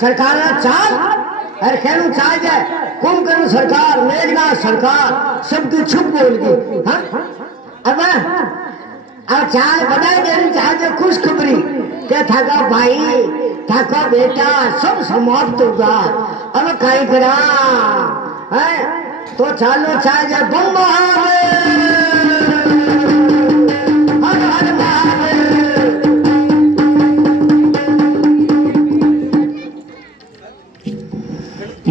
सरकार चाल अरे खेलू चाह जाए कुंभकर्ण सरकार मेघनाथ सरकार सबकी छुप बोल गई। हाँ अब चाल बनाए देनी चाहिए खुशखबरी के थाका भाई थाका बेटा सब समाप्त होगा। अब कहीं करा है तो चालो चाहिए बम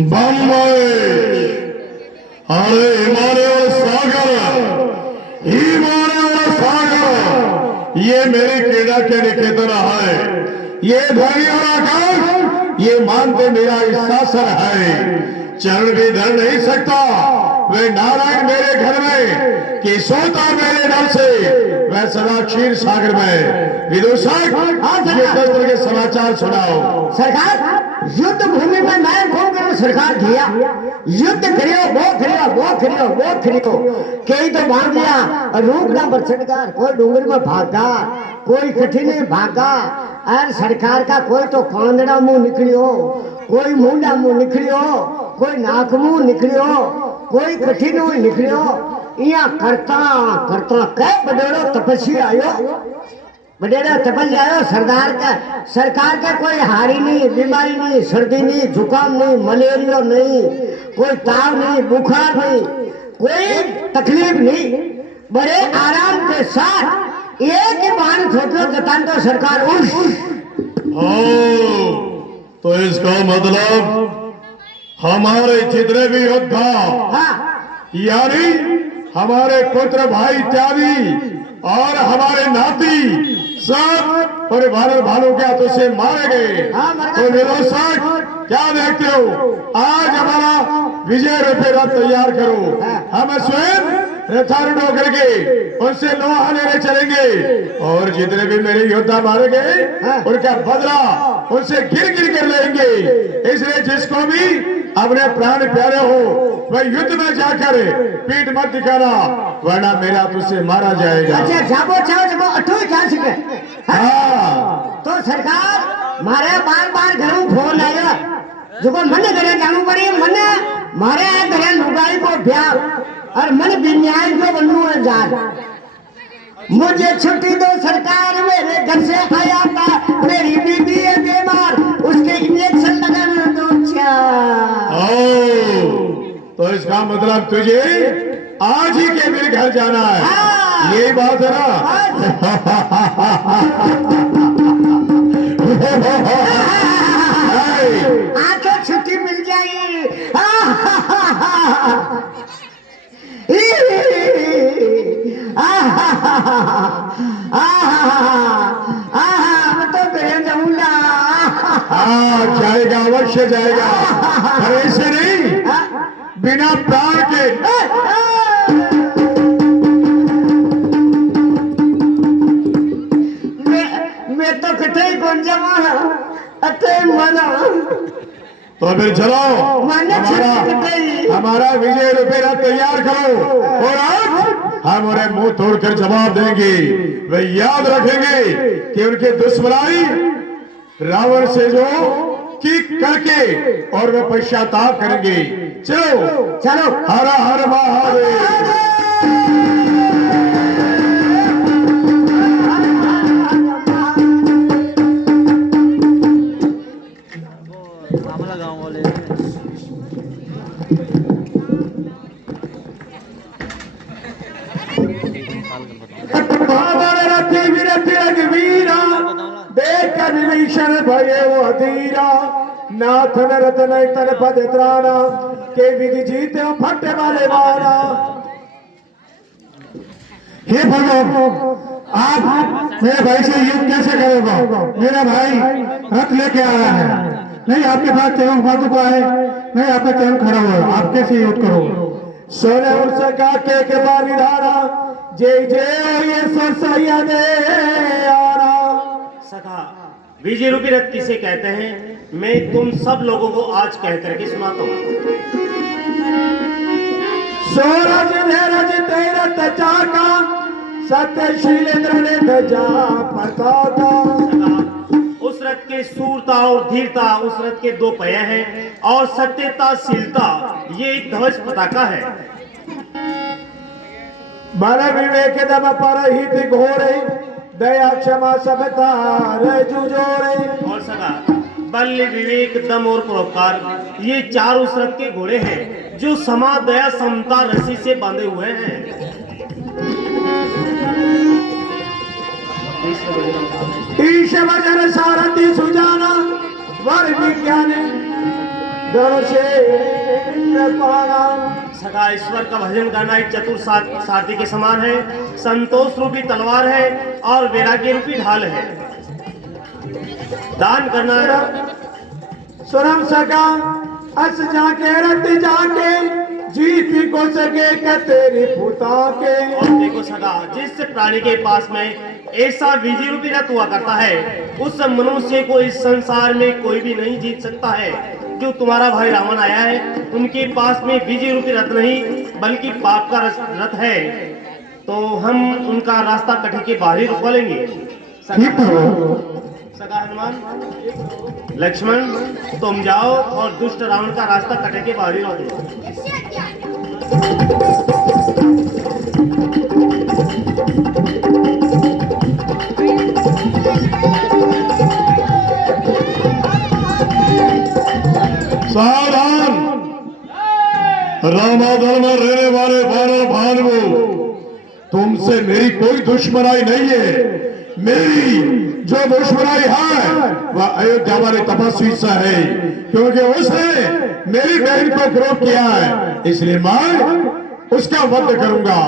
बम्बई अरे हिमालय और सागर ये मेरी क्रीड़ा के निकेतन है। ये ध्वनि और आकाश ये मानते मेरा शासन है। चरण भी धर नहीं सकता वे नारायण मेरे घर में कि सोता मेरे डर से वह सदा क्षीर सागर में। विदूषक ये दस्तर के समाचार सुनाओ। सरकार युद्ध भूमि में मैं घूम सरकार किया युद्ध करियो वो करियो कई तो बांध लिया रूप ना पर सरकार कोई डूंगर में भागा कोई कठिन भागा और सरकार का कोई तो कांदड़ा मुंह निकलियो कोई मुंडा मुंह निकलियो कोई नाक मुंह निकलियो कोई कठिन निकलियो या करता करता कई बड़ेड़ो तपस्वी आयो बडेरा तपल आयो सरकार का कोई हारी नहीं बीमारी नहीं सर्दी नहीं जुकाम नहीं मलेरिया नहीं कोई ताव नहीं बुखार नहीं कोई तकलीफ नहीं बड़े आराम के साथ एक ही बाण ठोको जतान तो सरकार उस तो इसका मतलब हमारे जितने भी योद्धा यानी हमारे पुत्र भाई इत्यादि और हमारे नाती सब परिवार भालू क्या तो से मारे गए। तो विरोधक क्या देखते हो आज हमारा विजय रूपी रथ तैयार करो। हम स्वयं रथारूढ़ होकर के उनसे लोहा लेने चलेंगे और जितने भी मेरे योद्धा मारे गए उनका बदला उनसे गिर गिर कर लेंगे। इसलिए जिसको भी अपने प्राण प्यारे हो वह युद्ध में जाकर पीठ मत दिखाना वरना मेरा तुझसे मारा जाएगा। अच्छा जाबो अठो क्या सके। तो सरकार मारे बार बार घरों फोन आया जो मन घरे जाणू पड़ी मन मारे घरे लुगाई को ब्याह और मन बिन्याय जो बनू है जान मुझे छुट्टी दो सरकार मेरे घर से आया था मेरी बीबी है बीमार उसके इंजेक्शन लगाना दो। तो इसका मतलब तुझे आज ही के मेरे घर जाना है यही बात है ना। आके छुट्टी मिल जाएगी। तो गए जाऊंगा जाएगा अवश्य जाएगा पर ऐसे नहीं बिना प्राण के। मैं तो कटे कौन जमा अते मना तो फिर चलो हमारा विजय रुपया तैयार करो और आज हम उन्हें मुंह तोड़कर जवाब देंगे। वे याद रखेंगे कि उनके दुश्मनाई रावण से जो की करके और वे पश्चाताप करेंगे। चलो चलो हर हर महादेव। विभीषण भये वो अधीरा नाथ रतन तन पद त्राना के विधि जीते फटे वाले वाला। हे भगवान आप मेरे भाई से युद्ध कैसे करोगे? मेरा भाई रथ लेके आ रहा है नहीं आपके पास चरण पादुका है नहीं आपका चरण खड़ा हुआ आप कैसे युद्ध करोगे? सोने और सका के बारी धारा जय जय ये सरसैया दे आरा। सखा विजय रूपी रथ किसे कहते हैं मैं तुम सब लोगों को आज कह करके सुनाता हूँ। सूरज धीरज तेरा तचाका सत्य शीलेंद्र ने ध्वजा पताका। उस रथ के सूरता और धीरता उस रथ के दो पहिए हैं और सत्यता शीलता ये एक ध्वज पताका है। मन विवेक दम परहित घोरे दया क्षमा सबता जुझोरे। और सगा बल विवेक दम और परोपकार ये चार उस रथ के घोड़े हैं जो समा दया समता रस्सी से बांधे हुए हैं। ईश वजन सारथी सुजाना वर विज्ञान सगा ईश्वर का भजन करना एक चतुर सारथी के समान है, संतोष रूपी तलवार है और वैराग्य रूपी ढाल है। दान करना सुरम सका अस जाके रट जाके जीत को सके तेरी पुता के। और देखो सगा जिस प्राणी के पास में ऐसा विजय रूपी रथ हुआ करता है उस मनुष्य को इस संसार में कोई भी नहीं जीत सकता है। जो तुम्हारा भाई रावण आया है उनके पास में विजय रूपी रथ नहीं बल्कि पाप का रथ है, तो हम उनका रास्ता कटे के बाहर ही रुकवा लेंगे। सगा हनुमान लक्ष्मण तुम जाओ और दुष्ट रावण का रास्ता कटे के बाहर ही रोक लो। सावधान, रामादल में रहने वाले वानर भानुओं, तुमसे मेरी कोई दुश्मनाई नहीं है। मेरी जो दुश्मनाई है वह अयोध्या वाले तपस्वी से है, क्योंकि उसने मेरी बहन को विरोध किया है, इसलिए मैं उसका वध करूंगा।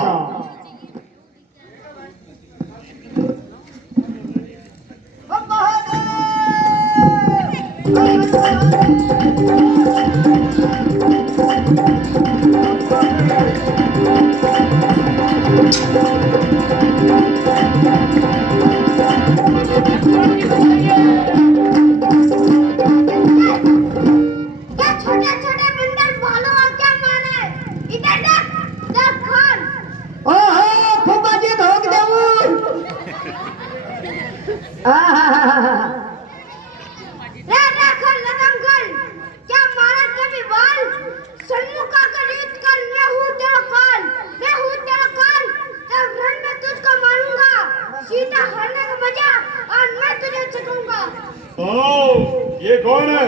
ये कौन है?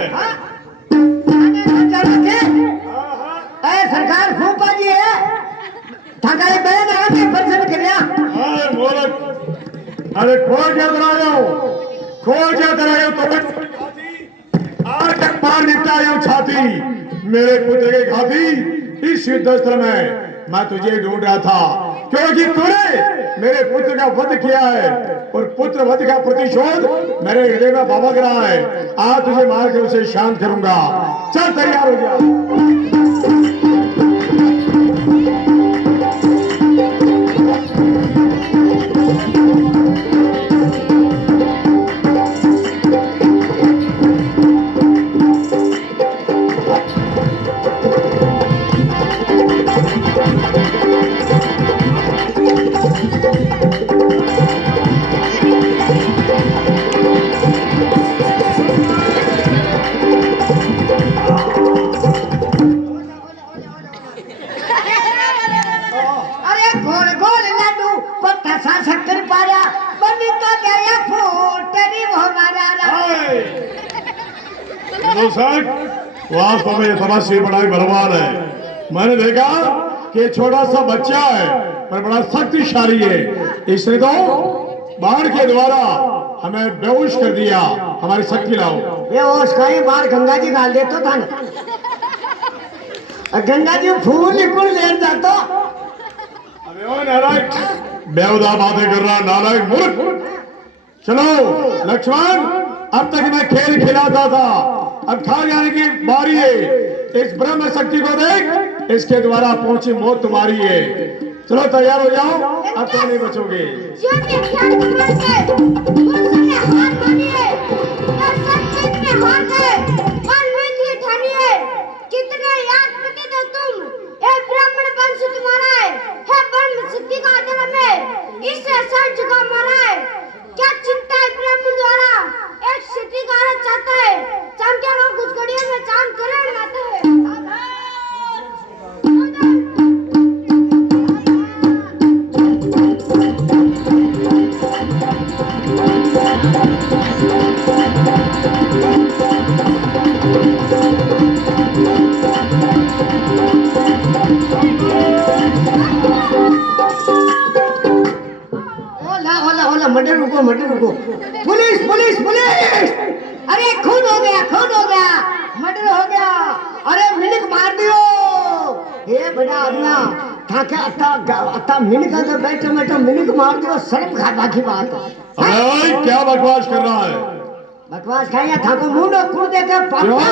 सरकार फूफा जी है थकाले बहन आके प्रश्न किया। अरे मोलक, अरे खोल क्या करायो, खोल क्या करायो तुम्हें आज तक मार निपटायो छाती मेरे पुत्र के खाती। इस युद्ध स्थल में मैं तुझे ढूंढ रहा था, क्योंकि तूने मेरे पुत्र का वध किया है और पुत्र वध का प्रतिशोध मेरे हृदय में भभक रहा है। आज तुझे मार कर उसे शांत करूंगा। चल तैयार हो जा। वास्तव में ये समस्या बड़ा ही बलवान है। मैंने देखा कि छोटा सा बच्चा है पर बड़ा शक्तिशाली है। इसने तो बाढ़ के द्वारा हमें बेहोश कर दिया। हमारी शक्ति लाओ। बेहोश कहीं बाहर गंगा जी डाल दे तो था गंगा जी फूल निकुल ले जातो। अबे ओ नारायण, बेहुदा बातें कर रहा नारायण मूर्ख। चलो लक्ष्मण, अब तक मैं खेल खिलाता था, अब खा जाने की बारी है। इस ब्रह्म शक्ति को देख, इसके द्वारा पहुंची मौत तुम्हारी है। चलो तैयार हो जाओ, अब तुम नहीं बचोगे। कितने याद पति तो तुम, ब्राह्मण वंश तुम्हारा है ब्रह्म सिद्धि का जन्म है, इससे सर झुका मारा है। क्या चिंता है ब्राह्मण द्वारा एक सिद्धि को मर्डर को। पुलिस पुलिस पुलिस, अरे खून हो गया, खून हो गया, मर्डर हो गया, अरे मिनक मार दियो। ये बड़ा आदमी थाके अता मिनक का बैठे बैठे मिनक मार दियो, शर्म खाबा की बात। अरे क्या बकवास कर रहा है? बकवास खाया थाको मुंडो कुड़ दे के पापा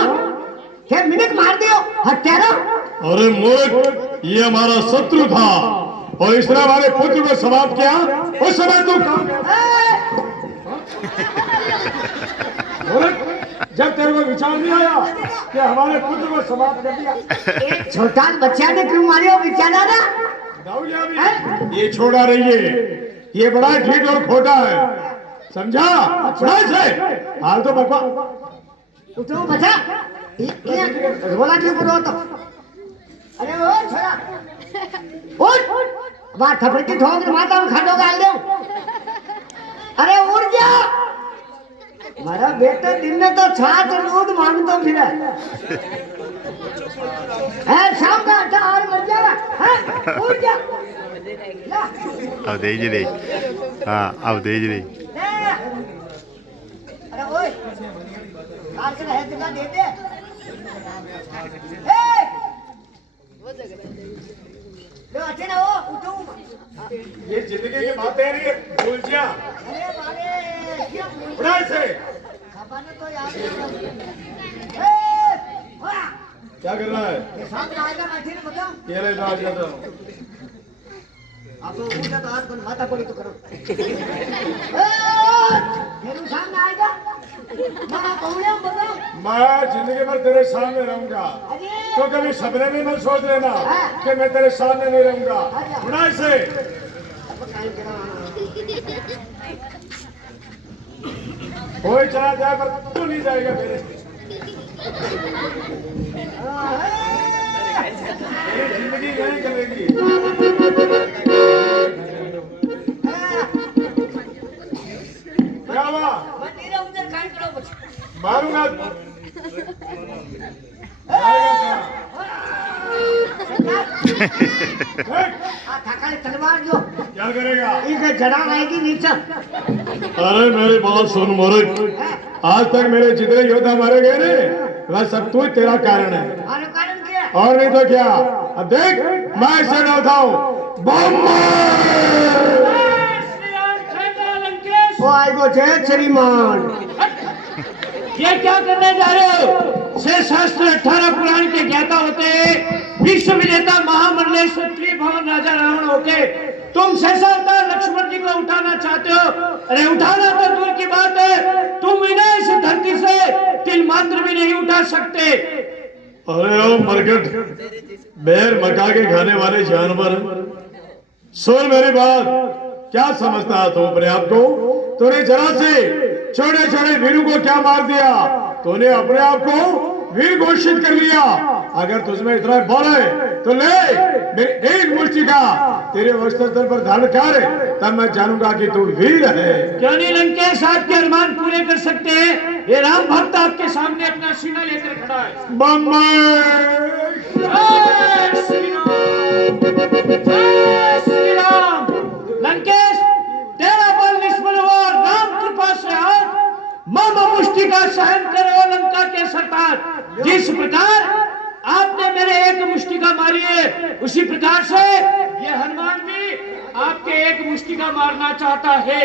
के मिनक मार दियो हत्यारा। अरे मूर्ख, ये हमारा शत्रु था और इसने हमारे पुत्र को समाप्त किया। उस समय तू मूर्ख, जब तेरे को विचार नहीं आया कि हमारे पुत्र को समाप्त कर दिया। एक छोटा बच्चा ने क्यों मारियो बेचारा ना? ये छोड़ा रही है, ये बड़ा ठीक और खोटा है, समझा? बड़ा से हाल तो बकवा उठो बच्चा, ये रोला क्यों करो तो? अरे ओ छोरा उठ, बात थपड़ के ठोक माता में खड़ो गाल दो। अरे उठ जा, मारा बेटा दिन में तो छाछ दूध मांगतो फिरे है, शाम का आटा और मर जाएगा है, उठ जा। अब दे जी दे, हाँ अब दे जी दे। अरे ओए कार से है जगह दे दे। ए लो अच्छे ना हो, उठो। ये जिंदगी की बातें नहीं भूल जा। अरे बारे क्या बड़ा से खपाने तो याद ए वाह, क्या कर रहा है? ये सामने आएगा बैठे ना बताओ। ये ले राज जाता आप तो उनका तो हाथ माथा पड़ी तो करो। मेरे सामने आएगा मैं कौन हूं बताओ। मैं जिंदगी भर तेरे सामने रहूंगा, तो कभी सपने में मत सोच लेना कि मैं तेरे सामने नहीं रहूंगा। बड़ा से कोई चला जाए पर तू नहीं जाएगा मेरे से। मेरी जिंदगी यहीं चलेगी। क्या हुआ? मारूंगा। थकाली तलवार जो क्या करेगा? इसे जड़ा आएगी नीचे। अरे मेरी बात सुन मूर्ख, आज तक मेरे जितने योद्धा मारे गए ने वह सब तू ही तेरा कारण है, और कारण क्या? और नहीं तो क्या। अब देख मैं इसे डालता हूँ बम। वो आएगो जय श्रीमान। ये क्या करने जा रहे हो? से शास्त्र 18 पुराण के ज्ञाता होते, विश्व विजेता महामंडलेश्वर त्रिभुवन राजा रावण होके तुम सहसा अवतार लक्ष्मण जी को उठाना चाहते हो। अरे उठाना तो दूर की बात है, तुम इन्हें इस धरती से तिल मात्र भी नहीं उठा सकते। अरे ओ मरकट, बेर मका के खाने वाले जानवर, सुन मेरी बात। क्या समझता है तू अपने आप को? तूने जरा से छोटे छोटे वीरों को क्या मार दिया? तूने अपने आप को वीर घोषित कर लिया। अगर तुझमें इतना बल है तो ले मेरी एक मुष्टि का तेरे वस्त्र पर धारण कर, तब मैं जानूंगा कि तू वीर है। क्यों नहीं लंकेश आपके अरमान पूरे कर सकते हैं? ये राम भक्त आपके सामने अपना सीना लेकर खड़ा है। बम्बई जय श्री राम, जय श्री राम। लंकेश तेरा बल निष्फल हुआ, राम कृपा से आज मम मुष्टि का सहन करे ओ लंका के सरदार। जिस प्रकार आपने मेरे एक मुष्टिका मारी है, उसी प्रकार से ये हनुमान भी आपके एक मुष्टिका मारना चाहता है।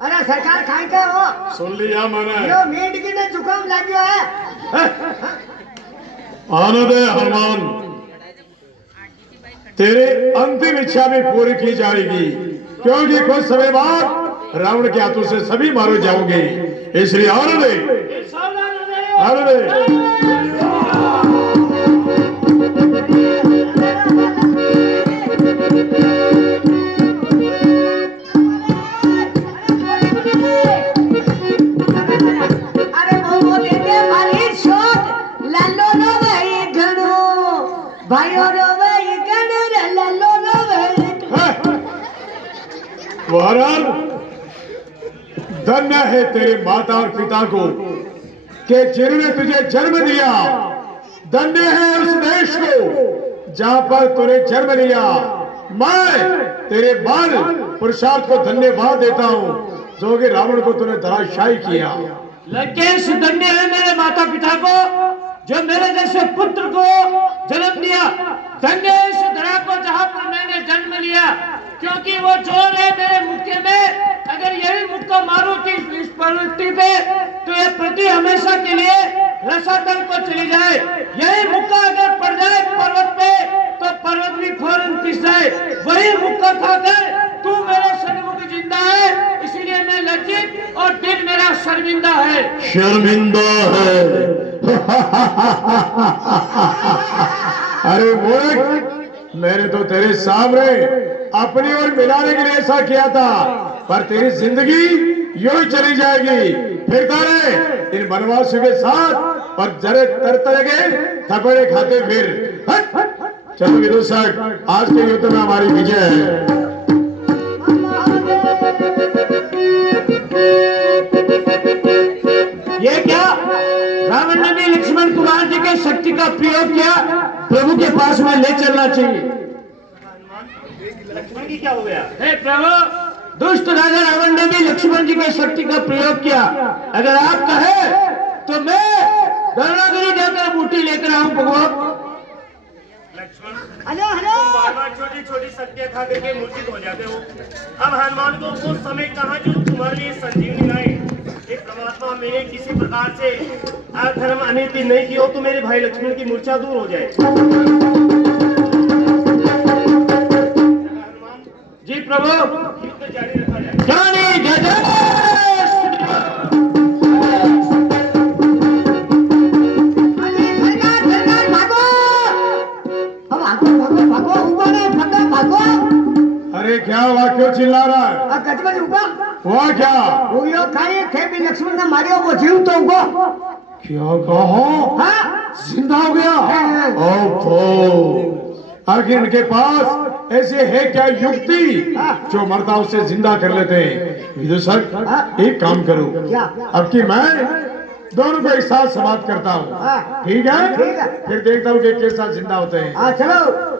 अरे सरकार खाई का हो? सुन लिया मैंने। यो मीट की ने जुकाम लग गया है। आने दे हनुमान, तेरी अंतिम इच्छा भी पूरी की जाएगी, क्योंकि कुछ समय बाद रावण के हाथों से सभी मारे जाओगे। इसलिए आने दे, सावधान हो जाइए। आने दे। अरे वो देते मारी शोध लल्लो नो भाई गणो भाइयों रो भाई गण रे लल्लो नो भाई। वरन धन्य है तेरे माता और पिता को कि जिन्होंने तुझे जन्म दिया। धन्य है उस देश को जहां पर तूने जन्म लिया। मैं तेरे बाल पुरुषार्थ को धन्यवाद देता हूं। जो कि रावण को तूने धराशायी किया। लंकेश धन्य है मेरे माता पिता को जो मेरे जैसे पुत्र को जन्म दिया। धन्य है इस धरा को जहाँ पर मैंने जन्म लिया, क्योंकि वो जोर है मेरे मुक्के में। अगर यही मुक्का मारूं इस पृथ्वी पे तो ये पृथ्वी हमेशा के लिए रसातल को चली जाए। यही मुक्का अगर पड़ जाए पर्वत पे तो पर्वत भी फौरन पिस जाए। वही मुक्का खाकर तू मेरे सन्मुख जिंदा है, इसीलिए मैं लज्जित और दिल मेरा शर्मिंदा है। शर्मिंदा है। अरे मूर्ख, मैंने तो तेरे सामने अपनी ओर मिलाने के लिए ऐसा किया था, पर तेरी जिंदगी यूं ही चली जाएगी। फिर तारे इन वनवासियों के साथ और जरे तरह के थपड़े खाते फिर। चलो विदूषक, आज के युद्ध में हमारी विजय है। ये क्या रावण ने भी लक्ष्मण कुमार जी के शक्ति का प्रयोग किया? प्रभु के पास में ले चलना चाहिए। लक्ष्मण की क्या हो गया? हे प्रभु, दुष्ट राजा रावण ने भी लक्ष्मण जी के शक्ति का प्रयोग किया। अगर आप कहे तो मैं गरुड़गिरी जाकर बूटी लेकर आऊं भगवान। लक्ष्मण, तुम बार-बार छोटी-छोटी शक्तियां खा करके मूर्छित हो जाते हो। अब हनुमान को वो समय कहाँ जो तुम्हारे लिए संजीवनी लाए। एक परमात्मा मेरे किसी प्रकार से अधर्म अनीति नहीं की हो तो मेरे भाई लक्ष्मण की मूर्छा दूर हो जाए। जी प्रभु, युद्ध जारी रखा जाए। जानी जय जय। अरे क्या हुआ, क्यों चिल्ला रहा है? गजबज उगा हुआ क्या? वो यो खाई थे भी लक्ष्मण ने मारियो वो जीव तो उगो। क्या कहो? हाँ जिंदा हो गया? हाँ। ओहो, आखिर इनके पास ऐसे है क्या युक्ति जो मरता उसे जिंदा कर लेते हैं? विदूषक, एक काम करो, क्या? अब की मैं दोनों को एक साथ समाप्त करता हूँ। हाँ। ठीक है? ठीक है। फिर देखता हूँ कि किस साथ जिंदा होते हैं। हाँ चलो।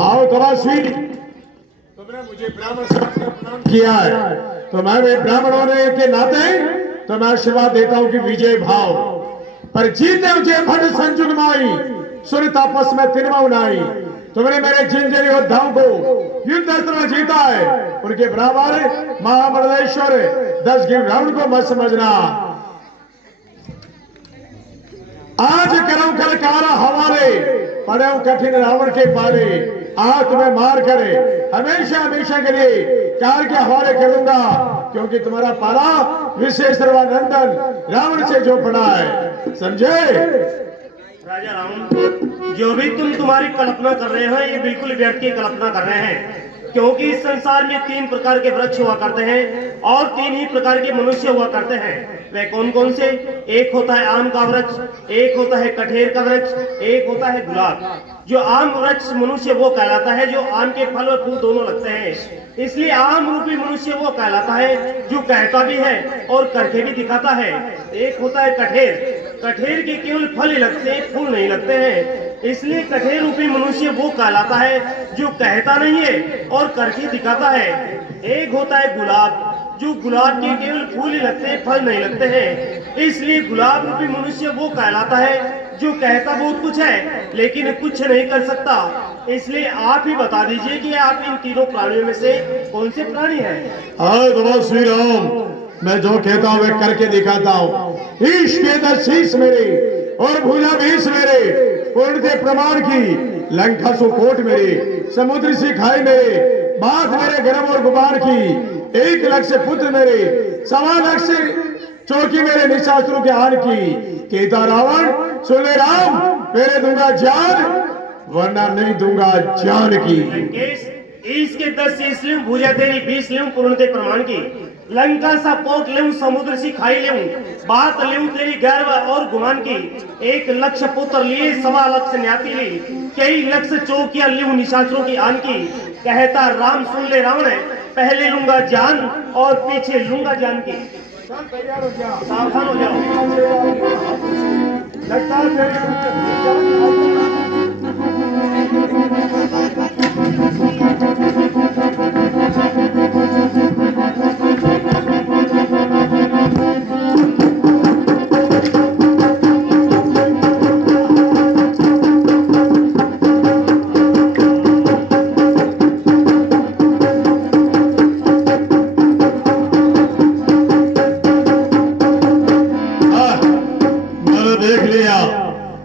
आओ तबाशी, तुमने मुझे ब्राह्मण समाज का प्रणाम किया है, तो मैं भी ब्राह्मण होने के नाते तो मैं आशीर्वाद देता हूँ कि विजय भाव पर जीते मुझे भट संजुग माई सुर तापस में तिनवा उनाई। तुमने मेरे जिन जिन योद्धाओं को युद्ध अस्त्र में जीता है उनके बराबर महामंडलेश्वर 10 गिर रावण को मत समझना। आज करो कल कारा हमारे पड़े कठिन रावण के पाले। आज तुम्हें मार करे हमेशा हमेशा के लिए कार के हवाले करूंगा, क्योंकि तुम्हारा पाला विशेष सर्वानंदन रावण से जो पड़ा है, समझे? राजा रावण, जो भी तुम्हारी कल्पना कर रहे हैं ये बिल्कुल व्यर्थ की कल्पना कर रहे हैं, क्योंकि इस संसार में 3 प्रकार के वृक्ष हुआ करते हैं और 3 ही प्रकार के मनुष्य हुआ करते हैं। वे कौन कौन से? एक होता है आम का वृक्ष, एक होता है कठेर का वृक्ष, एक होता है गुलाब। जो आम वृक्ष मनुष्य वो कहलाता है जो आम के फल और फूल दोनों लगते हैं, इसलिए आम रूपी मनुष्य वो कहलाता है जो कहता भी है और करके भी दिखाता है। एक होता है कठेर, कठेर के केवल फल ही लगते हैं, फूल नहीं लगते हैं, इसलिए कठेर रूपी मनुष्य वो कहलाता है जो कहता नहीं है और करके दिखाता है। एक होता है गुलाब, जो गुलाब के केवल फूल ही लगते हैं, फल नहीं लगते हैं, इसलिए गुलाब रूपी मनुष्य वो कहलाता है जो कहता बहुत कुछ है लेकिन कुछ नहीं कर सकता। इसलिए आप ही बता दीजिए कि आप इन तीनों प्राणियों में से कौन से प्राणी हैं? श्री राम, मैं जो कहता हूँ मैं करके दिखाता हूँ। ईश के 10 शीश मेरे और भुजा 20 मेरे, पूर्ण के प्रमाण की लंका सुकोट मेरे, समुद्र से खाई मेरे, बात मेरे गर्भ और गुबार की, 1 लाख से पुत्र मेरे, 1.25 लाख से चौकी मेरे निशास्त्रों के आन की। कहता रावण सुन ले राम, मेरे दूंगा जान वरना नहीं दूंगा जान की। ईश के 10 शीश लूं, भुजा तेरी 20 लूं, पूर्ण के प्रमाण की, लंका सा पोत लूं, समुद्र सी खाई लूं, बात लूं तेरी गर्व और गुमान की। 1 लाख पुत्र लिए, 1.25 लाख न्याती ली, कई लक्ष चौकियां लूं निशाचरों की आन की। कहता राम सुन ले रावण, पहले लूंगा जान और पीछे लूंगा जान की। सावधान हो जाओ। लगता है मैंने देख लिया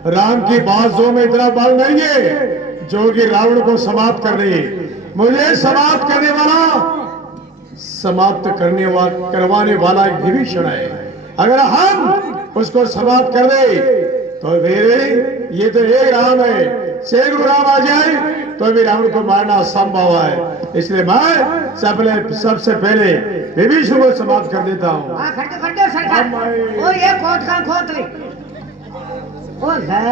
राम की बाजों में इतना बल नहीं है जो कि रावण को समाप्त कर दे। मुझे समाप्त करने वाला समाप्त करवाने वाला एक विभीषण है। अगर हम उसको समाप्त कर दे तो फिर ये तो एक राम है, सैकड़ों राम आ जाए तो भी रावण को मारना असंभव है। इसलिए मैं सबसे पहले विभीषण को समाप्त कर देता हूँ। खड्डे खड्डे सरकार ओ ये कोट का कोट रे ओ है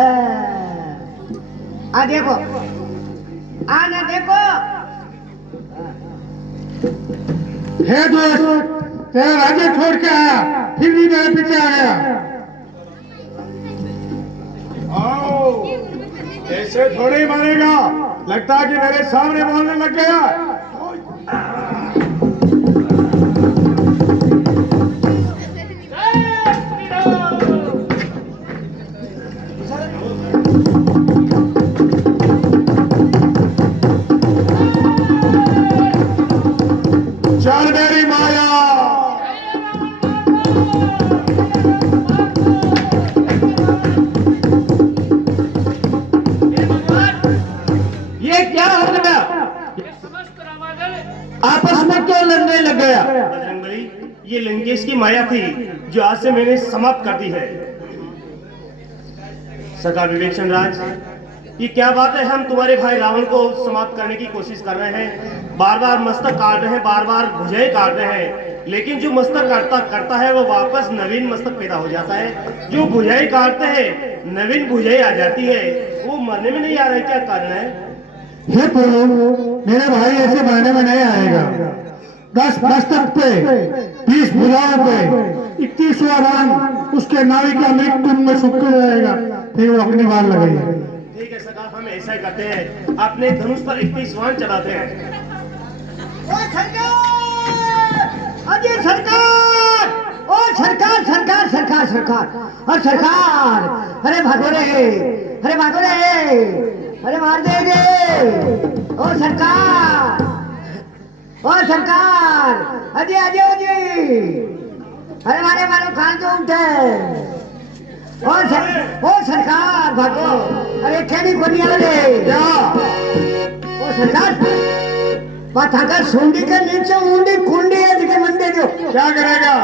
आ देखो आ ना देखो हे दोस्त, तेरा राज्य छोड़ के आया फिर भी मेरे पीछे आ गया। आओ, ऐसे थोड़े ही मारेगा, लगता है कि मेरे सामने बोलने लग गया। चल मेरी माया। ये क्या हो गया? ये समस्त रामादल आपस में क्यों लड़ने लग गया? बजरंगबली, ये लंकेश की माया थी जो आज से मैंने समाप्त कर दी है। सरकार विवेचन राज, ये क्या बात है? हम तुम्हारे भाई रावण को समाप्त करने की कोशिश कर रहे हैं, बार बार मस्तक काट रहे हैं, बार बार भुजाएं काट रहे हैं, लेकिन जो मस्तक करता है वो वापस नवीन मस्तक पैदा हो जाता है। जो भुजाएं काटते हैं नवीन भुजाएं आ जाती है, वो मरने में नहीं आ रहा है। क्या कारण है? हे प्रभु, मेरे भाई ऐसे मरने में नहीं आएगा। 10 मस्तक पे 20 भुजाओं पे 21वां राम उसके नावी का मृत्यु में सुख रहेगा, फिर वो अपनी बार लगेगा। ठीक है सरकार, हम ऐसा ही करते हैं, अपने धनुष पर 21 वाहन चलाते हैं। ओ सरकार अजय सरकार ओ सरकार सरकार सरकार सरकार और सरकार अरे भागो रे अरे भागो रे अरे मार देंगे ओ सरकार अजय अजय अजय अरे मारे मारो कान तो उठे ओ सरकार भागो अरे खेली कोनी वाले ओ सरकार पथाकर सूंडी के नीचे ऊंडी कुंडी है दिखे मंदे जो क्या करेगा?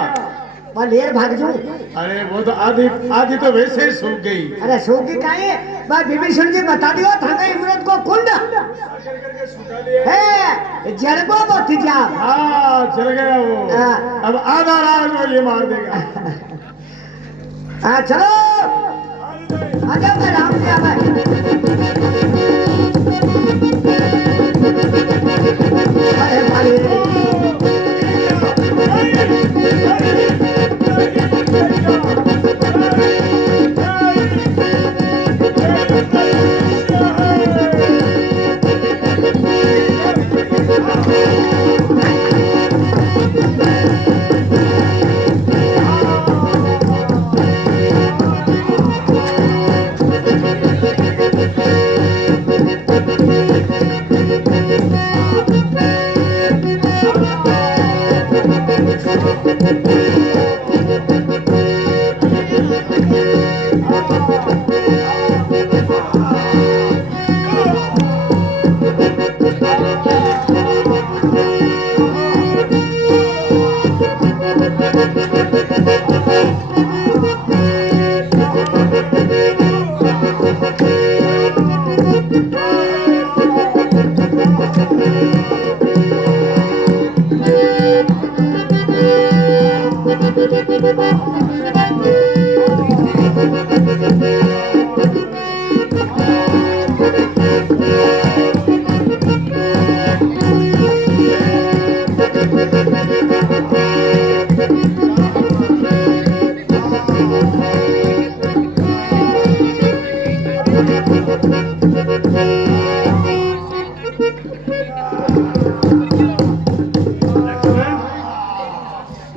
लेर भाग जाऊं। अरे वो तो आधी तो वैसे ही सूख गई। अरे सूखी काहे भाई विभीषण जी बता दियो थाका इमरत को कुंड है जड़गो मत जा। हाँ चल गया वो। हाँ। अब आधा राज वो ये मार देगा। चलो आ जाओ मैं राम से आवे अरे भाई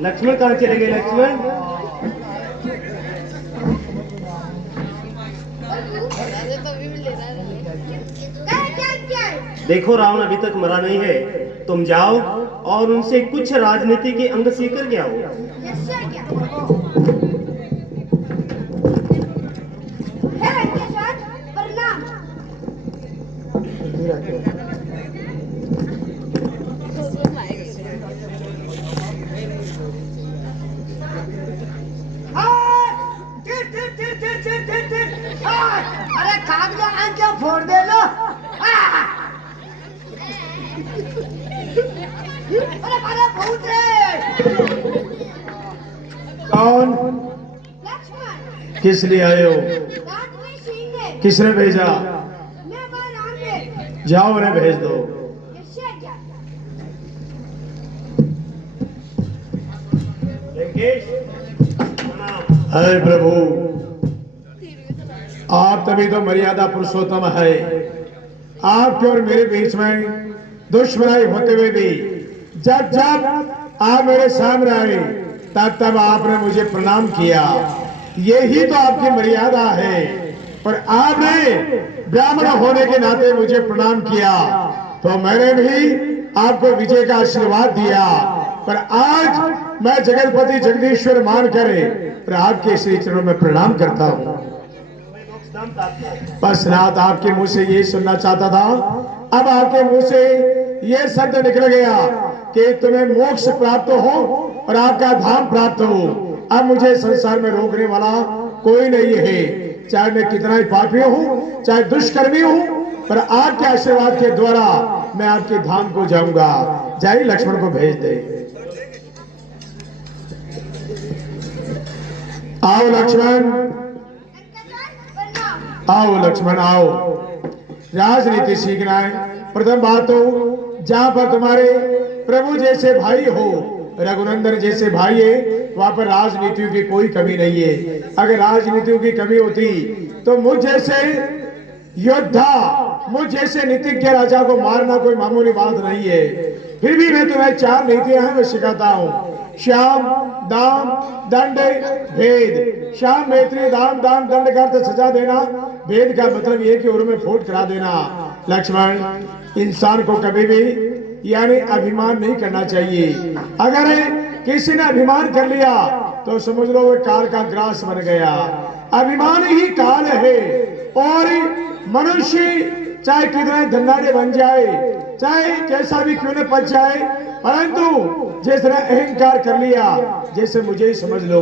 लक्ष्मण कहाँ चले गए लक्ष्मण? देखो रावण अभी तक मरा नहीं है, तुम जाओ और उनसे कुछ राजनीति के अंग सीख कर के आओ। अरे खाद का आंख क्यों फोड़ दे लो? अरे भूत रे! कौन? लक्ष्मण किस लिए आए हो? रात में सिंह है। किसने भेजा? मैं राम है। जाओ उन्हें भेज दो। लंकेश प्रणाम। हे प्रभु, आप तभी तो मर्यादा पुरुषोत्तम है। आपके और मेरे बीच में दुश्मनाई होते हुए भी जब जब आप मेरे सामने आए तब तब आपने मुझे प्रणाम किया। यही तो आपकी मर्यादा है। और आपने ब्राह्मण होने के नाते मुझे प्रणाम किया तो मैंने भी आपको विजय का आशीर्वाद दिया। पर आज मैं जगतपति जगदीश्वर मान करे और आपके श्री चरणों में प्रणाम करता हूँ। बस नाथ, आपके मुंह से ये सुनना चाहता था, अब आपके मुंह से ये शब्द निकल गया कि तुम्हें मोक्ष प्राप्त हो और आपका धाम प्राप्त हो। अब मुझे संसार में रोकने वाला कोई नहीं है, चाहे मैं कितना ही पापी हूँ, चाहे दुष्कर्मी हूँ, पर आपके आशीर्वाद के द्वारा मैं आपके धाम को जाऊंगा। जाइए लक्ष्मण को भेज दे। आओ लक्ष्मण, आओ लक्ष्मण आओ। राजनीति सीखना है। प्रथम बात तो जहां पर तुम्हारे प्रभु जैसे भाई हो, रघुनंदन जैसे भाई है, वहां पर राजनीतियों की कोई कमी नहीं है। अगर राजनीतियों की कमी होती तो मुझ जैसे योद्धा, मुझ जैसे नीतिज्ञ राजा को मारना कोई मामूली बात नहीं है। फिर भी मैं तुम्हें 4 नीतियां हैं, मैं सिखाता हूँ। श्याम, दाम, दंड, भेद। श्याम, मैत्री, दाम, दान, दंड का अर्थ सजा देना, भेद का मतलब ये कि उर्म में फूट करा देना। लक्ष्मण, इंसान को कभी भी यानी अभिमान नहीं करना चाहिए। अगर किसी ने अभिमान कर लिया तो समझ लो वो काल का ग्रास बन गया। अभिमान ही काल है। और मनुष्य चाहे कितने धन्नाडे बन जाए, चाहे कैसा भी क्यों न पच जाए, परंतु जिसने अहंकार कर लिया, जैसे मुझे ही समझ लो,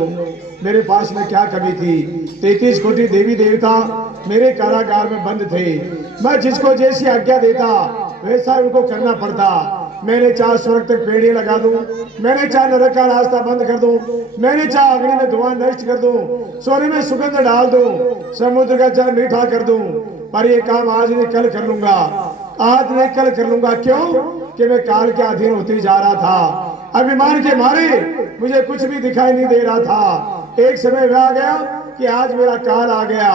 मेरे पास में क्या कमी थी। 33 कोटि देवी देवता मेरे कारागार में बंद थे। मैं जिसको जैसी आज्ञा देता वैसा उनको करना पड़ता। मैंने चाहे स्वर्ग तक पेड़े लगा दूं, मैंने चाहे नरक का रास्ता बंद कर दूं, मैंने चाहे अग्नि में धुआं नष्ट कर दूं, सोने में सुगंध डाल दूं, समुद्र का जल मीठा कर दूं, पर ये काम आज नहीं कल कर लूंगा। आज नहीं कल कर लूंगा। क्यों? कि मैं काल के अधीन होती जा रहा था। अभिमान के मारे मुझे कुछ भी दिखाई नहीं दे रहा था। एक समय वह आ गया कि आज मेरा काल आ गया।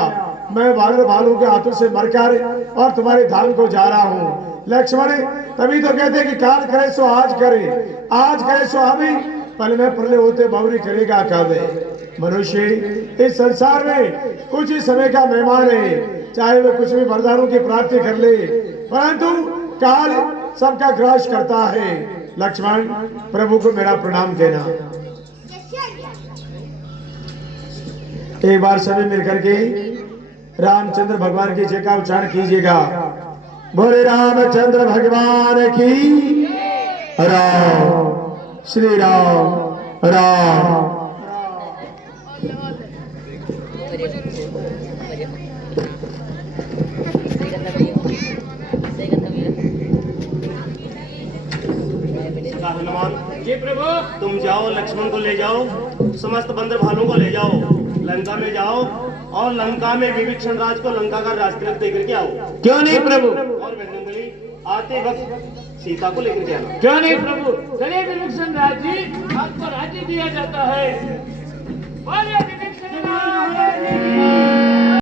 मैं वानर भालू के हाथों से मरकर और तुम्हारे धाम को जा रहा हूँ। लक्ष्मण, तभी तो कहते कि काल करे सो आज करे, आज करे सो अभी, पल में प्रलय होते बावरी करेगा कब। मनुष्य इस संसार में कुछ ही समय का मेहमान है, चाहे वह कुछ भी वरदानों की प्राप्ति कर ले, परंतु काल सबका ग्रास करता है। लक्ष्मण, प्रभु को मेरा प्रणाम कहना। एक बार सभी मिलकर के रामचंद्र भगवान की जय का उच्चारण कीजिएगा। बोले रामचंद्र भगवान की। राम श्री राम राम। हनुमान जी प्रभु। तुम जाओ, लक्ष्मण को ले जाओ, समस्त बंदर भालू को ले जाओ, लंका में जाओ और लंका में विभीषण राज को लंका का रास्ते देकर के आओ। क्यों नहीं प्रभु? और बजरंगबली आते वक्त सीता को लेकर के आना। क्यों नहीं प्रभु? चलिए विभीषण राज जी, आपको राज्य दिया जाता है। बोलिए विभीषण राज।